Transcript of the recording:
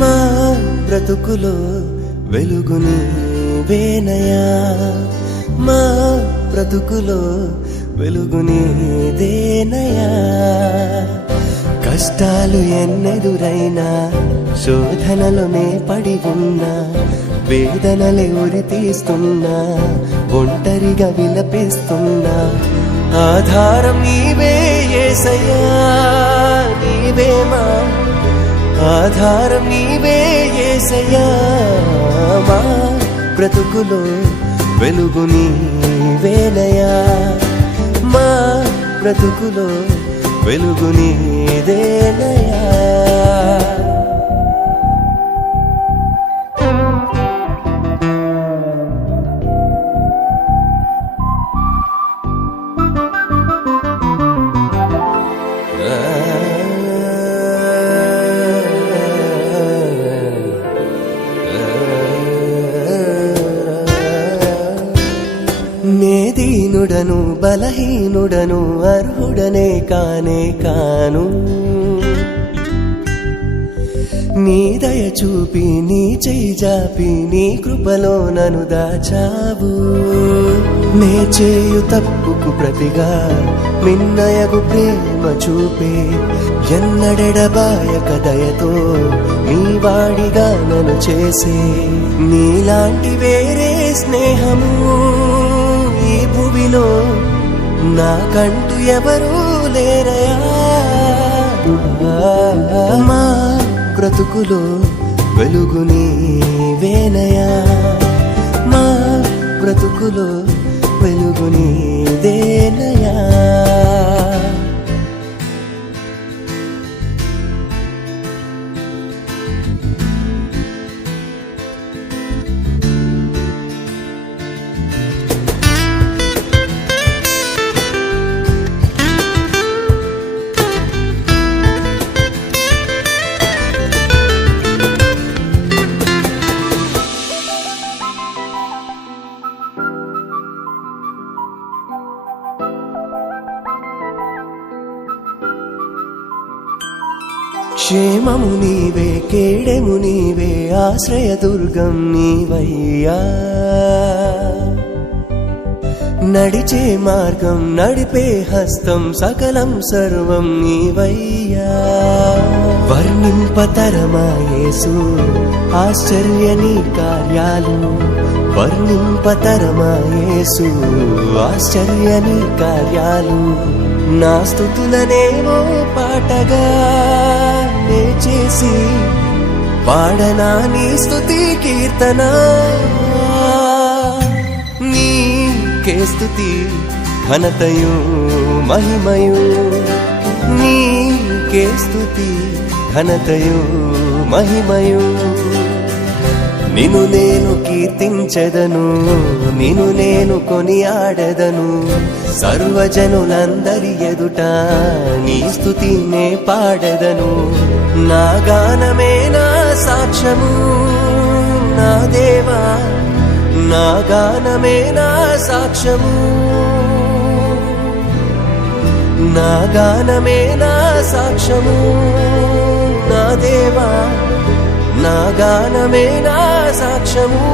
మా బ్రతుకులో వెలుగు నీవేనయా, మా బ్రతుకులో వెలుగు నీదేనయా. కష్టాలు ఎన్నెదురైనా శోధనలోనే పడి ఉన్నా, వేదనలే ఉరి తీస్తున్నా, ఒంటరిగా విలపిస్తున్నా, ఆధారం నీవే యేసయ్యా, నీవే మా ఆధారం నీవే యేసయ్యా. మా బ్రతుకులో వెలుగు నీవేనయా, మా బ్రతుకులో వెలుగు నీదేనయా. నే దీనుడను బలహీనుడను అర్హుడనే కానే కాను, నీ దయ చూపి నీ చేయి జాపి నీ కృపలో నన్ను దాచావు. నే చేయు తప్పుకు ప్రతిగా మిన్నయగు ప్రేమ చూపే, ఎన్నడెడబాయక దయతో నీ వాడిగా నన్ను చేసే. నీలాంటి వేరే స్నేహము ఈ భూమిలో నాకంటూ ఎవరూ లేరయా. మా బ్రతుకులో వెలుగు నీవేనయా, మా బ్రతుకులో వెలుగు నీదేనయా. క్షేమము నీవే కేడెము నీవే ఆశ్రయదుర్గం నీవయ్యా. నడిచే మార్గం నడిపే హస్తం సకలం సర్వం నీవయ్యా. వర్ణింపతరమా యేసు ఆశ్చర్య నీ కార్యాలు, వర్ణింపతరమా యేసు ఆశ్చర్య నీ కార్యాలు. నా స్తుతులనేవో పాటగా నే చేసి పాడనా నీ స్తుతి కీర్తన. నీకే స్తుతి ఘనతయు మహిమయు, నీకే స్తుతి ఘనతయు మహిమయు. నిన్ను నేను కీర్తించెదను, నిన్ను నేను కొనియాడెదను, సర్వజనులందరి ఎదుట నీ స్తుతినే పాడెదను. నా గానమే నా సాక్ష్యము నా దేవా, నా గానమే నా సాక్ష్యము, నా గానమే నా సాక్ష్యము నా దేవా, నా గానమే నా సాక్ష్యము.